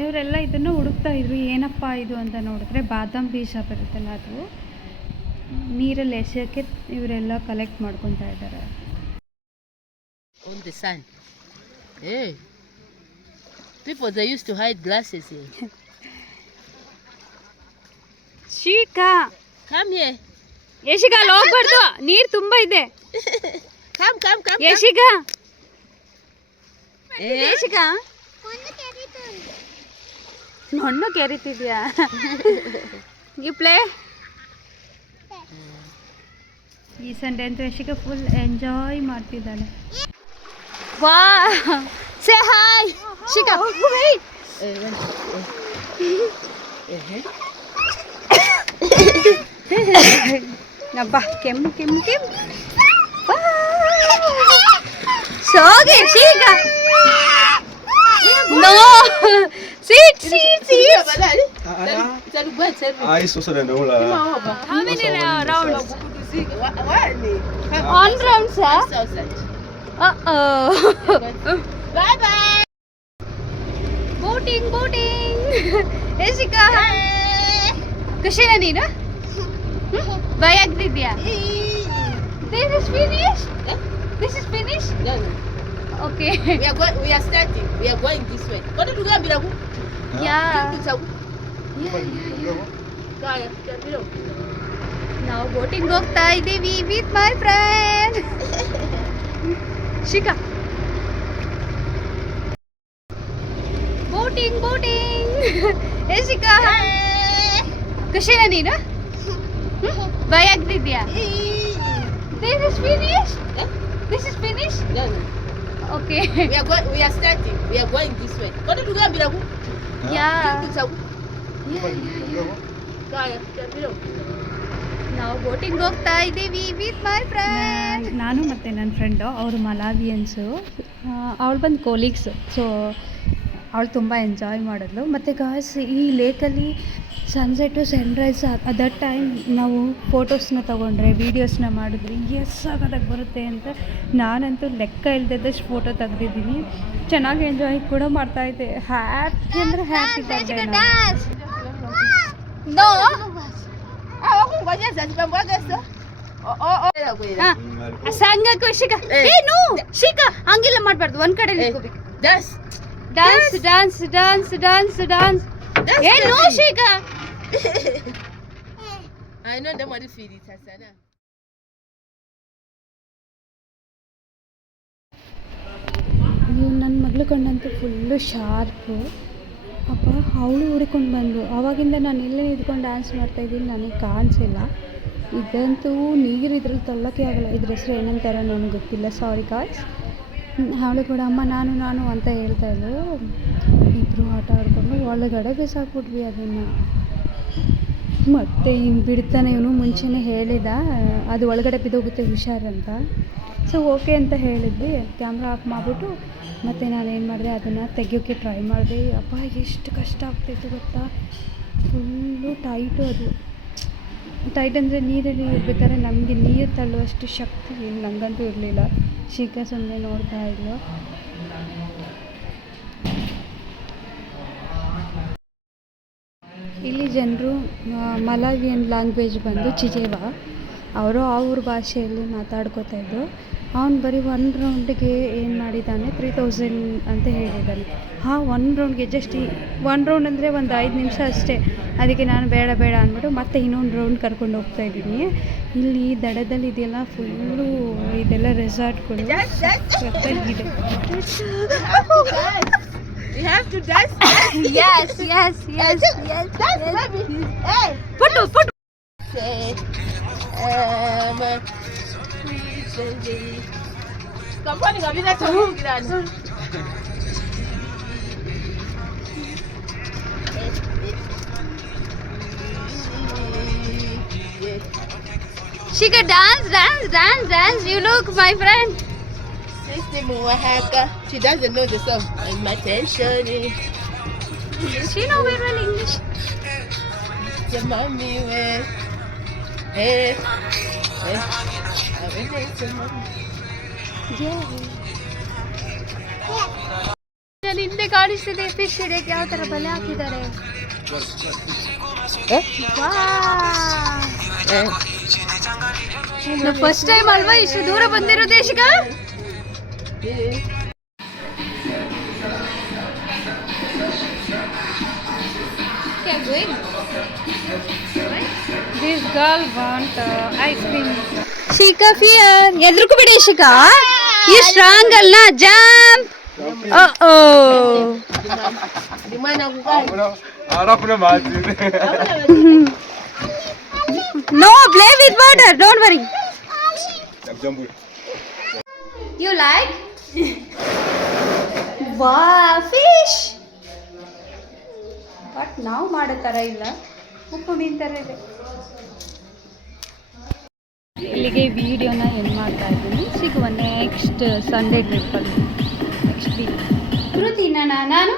ಇವರೆಲ್ಲ ಇದನ್ನು ಹುಡುಕ್ತಾ ಇದ್ರು, ಏನಪ್ಪ ಇದು ಅಂತ ನೋಡಿದ್ರೆ ಬಾದಾಮ್ ಬೀಜ ಬರುತ್ತಲ್ಲ ಅದು ನೀರಲ್ಲಿ ಎಸೆಯೋಕ್ಕೆ ಇವರೆಲ್ಲ ಕಲೆಕ್ಟ್ ಮಾಡ್ಕೊತಾ ಇದ್ದಾರೆ. On the sun. Hey. People they used to hide glasses here. Shikha Come here. Yashika ಅಲ್ಲಿ ಹೋಗ್ಬಾರ್ದು, ನೀರು ತುಂಬಾ ಇದೆ. Come. ಯಶಿಕಾ ಯಶಿಕಾ ನೊಣ್ಣು ಕೆರಿತಿದ್ಯಾ? You play. ಈ ಸಂಡೇ ಅಂತೂ ಯಶಿಕಾ ಫುಲ್ ಎಂಜಾಯ್ ಮಾಡ್ತಿದ್ದಾಳೆ. ವಾ ಸೇ ಹಾಯ್ ಶಿಖಾ. ಅಬ್ಬ ಕೆಮ್ಮು ಸೋಗೆ ಶಿಖಾ. No! Sit! Ai, so da nola. How many rounds? On rounds, huh? Uh-oh. Bye. Boating. Yashika. ಖುಷಿನಾ ನೀನು? ಭಯ ಆಗ್ತಿದ್ಯಾ? This is finished? No. Okay. We are starting. We are going this way. Kono tugambira ku? Yeah. ನಾವು boating ಹೋಗ್ತಾ ಇದ್ದೀವಿ with my friend Shikha. Boating Yashika. ಖುಷಿನಾ ನೀನು? ಭಯ ಆಗ್ತಿದ್ಯಾ? This is finished? No. Okay. We are starting. We are going this way. Kono tugambira ku? Yeah. ನಾವು boating ಹೋಗ್ತಾ ಇದ್ದೀವಿ ವಿತ್ ಮೈ ಫ್ರೆಂಡ್. ನಾನು ಮತ್ತು ನನ್ನ ಫ್ರೆಂಡು ಅವರು ಮಲಾವಿಯನ್ಸು. ಅವಳು ಬಂದು ಕೋಲೀಗ್ಸು. ಸೊ ಅವಳು ತುಂಬ ಎಂಜಾಯ್ ಮಾಡಿದ್ಲು. ಮತ್ತು ಗಾಯ್ಸ್ ಈ ಲೇಕಲ್ಲಿ ಸನ್ಸೆಟ್ಟು ಸನ್ರೈಸ್ ಅದ ಟೈಮ್ ನಾವು ಫೋಟೋಸ್ನ ತೊಗೊಂಡ್ರೆ ವೀಡಿಯೋಸ್ನ ಮಾಡಿದ್ರಿ ಎಸ್ಸಾಗದಾಗ ಬರುತ್ತೆ ಅಂತ ನಾನಂತೂ ಲೆಕ್ಕ ಇಲ್ದಷ್ಟು ಫೋಟೋ ತೆಗ್ದಿದ್ದೀನಿ. ಚೆನ್ನಾಗಿ ಎಂಜಾಯ್ ಕೂಡ ಮಾಡ್ತಾಯಿದ್ದೆ. ಹ್ಯಾಪಿ ಅಂದರೆ ಹ್ಯಾಪಿ ಇದ್ದೆ. ನೋ ಸಂಗಕ್ಕೂ ಶಿಖಾ. ಏನು ಶಿಖಾ ಹಂಗಿಲ್ಲ ಮಾಡಬಾರ್ದು, ಒಂದ್ ಕಡೆ ನಿಂತ್ಕೋಬೇಕು. ಡಾನ್ಸ್. ಏನು ಶಿಖಾ? I know them what feel it Hasana. ನನ್ನ ಮಗಳು ಕಣ್ಣಂತೂ ಫುಲ್ಲು ಶಾರ್ಪು. ಅಪ್ಪ ಅವಳು ಹುಡ್ಕೊಂಡು ಬಂದು ಆವಾಗಿಂದ ನಾನು ಇಲ್ಲೇ ನಿಂತ್ಕೊಂಡು ಡ್ಯಾನ್ಸ್ ಮಾಡ್ತಾಯಿದ್ದೀನಿ, ನನಗೆ ಕಾಣಿಸಿಲ್ಲ. ಇದಂತೂ ನೀರು ಇದ್ರಲ್ಲಿ ತೊಳ್ಳೋಕ್ಕೆ ಆಗಲ್ಲ. ಇದ್ರ ಹೆಸರು ಏನಂತಾರೋ ನನಗೆ ಗೊತ್ತಿಲ್ಲ, ಸಾರಿ ಗಾಯ್ಸ್. ಅವಳು ಕೂಡ ಅಮ್ಮ ನಾನು ಅಂತ ಹೇಳ್ತಾಯಿದ್ಲು. ಇಬ್ಬರು ಆಟ ಆಡ್ಕೊಂಡು ಒಳಗಡೆ ಬಿಸಾಕ್ಬಿಟ್ವಿ ಅದನ್ನು. ಮತ್ತು ಹಿಂಗೆ ಬಿಡ್ತಾನೆ ಇವನು. ಮುಂಚೆನೇ ಹೇಳಿದ ಅದು ಒಳಗಡೆ ಬಿದ್ದೋಗುತ್ತೆ ಹುಷಾರಂತ. ಸೊ ಓಕೆ ಅಂತ ಹೇಳಿದ್ವಿ. ಕ್ಯಾಮ್ರಾ ಆಫ್ ಮಾಡಿಬಿಟ್ಟು ಮತ್ತು ನಾನೇನು ಮಾಡಿದೆ ಅದನ್ನು ತೆಗಿಯೋಕ್ಕೆ ಟ್ರೈ ಮಾಡಿದೆ. ಅಪ್ಪ ಎಷ್ಟು ಕಷ್ಟ ಆಗ್ತಾಯಿತ್ತು ಗೊತ್ತಾ. ಫುಲ್ಲು ಟೈಟು ಅದು. ಟೈಟ್ ಅಂದರೆ ನೀರಲ್ಲಿ ಇರ್ಬೇಕಾದ್ರೆ ನಮಗೆ ನೀರು ತಳ್ಳುವಷ್ಟು ಶಕ್ತಿ ನನಗಂತೂ ಇರಲಿಲ್ಲ. ಶಿಖಾ ಸುಮ್ಮನೆ ನೋಡ್ತಾ ಇದ್ಲು. ಇಲ್ಲಿ ಜನರು ಮಲಾವಿಯನ್ ಲ್ಯಾಂಗ್ವೇಜ್ ಬಂದು ಚಿಜೇವಾ, ಅವರು ಅವ್ರ ಭಾಷೆಯಲ್ಲಿ ಮಾತಾಡ್ಕೋತಾ ಇದ್ರು. ಅವ್ನು ಬರೀ 1 ರೌಂಡಿಗೆ ಏನು ಮಾಡಿದ್ದಾನೆ 3000 ಅಂತ ಹೇಳಿದ್ದಾನೆ. ಒನ್ ರೌಂಡ್ಗೆ ಜಸ್ಟ್ 1 ರೌಂಡ್ ಅಂದರೆ ಒಂದು 5 ನಿಮಿಷ ಅಷ್ಟೇ. ಅದಕ್ಕೆ ನಾನು ಬೇಡ ಅಂದ್ಬಿಟ್ಟು ಮತ್ತೆ ಇನ್ನೊಂದು ರೌಂಡ್ ಕರ್ಕೊಂಡು ಹೋಗ್ತಾ ಇದ್ದೀನಿ. ಇಲ್ಲಿ ದಡದಲ್ಲಿ ಇದೆಲ್ಲ ಫುಲ್ಲು ಇದೆಲ್ಲ ರೆಸಾರ್ಟ್ಗಳು ಇದೆ. You have to dance. Yes. Dance, baby. Hey. Put. Say, come on, come here. Shikhar, dance. You look, my friend. She doesn't know the song. And my tension is. She know very well English. Your mommy will. Hey. ಹಿಂದೆ ಕಾಣಿಸ್ತಿದೆ fish ಹಿಡಿಯಕ್ಕೆ ಯಾವ ತರ ಬಲೆ ಹಾಕಿದ್ದಾರೆ. First time ಅಲ್ವಾ ಇಷ್ಟು ದೂರ ಬಂದಿರೋ ದೇಶಕ್ಕೆ. This girl want ice cream. Shika fear. ಎದ್ರುಕು ಬಿಡಿ ಶಿಕಾ. You strong ಅಲ್ಲ jump. Di mana aku kan? Aku na mati. No, play with water. Don't worry. Jump. You like? Wow, fish. But ನಾವು ಮಾಡೋ ಥರ ಇಲ್ಲ, ಉಪ್ಪು ಮೀನು ಥರ ಇದೆ. ಇಲ್ಲಿಗೆ ವಿಡಿಯೋನ ಎಂಡ್ ಮಾಡ್ತಾ ಇದ್ದೀನಿ. ಸಿಗುವ ನೆಕ್ಸ್ಟ್ ಸಂಡೇ ಟ್ರಿಪ್ಪಲ್ಲಿ ನೆಕ್ಸ್ಟ್ ವೀಕ್. ನಾನು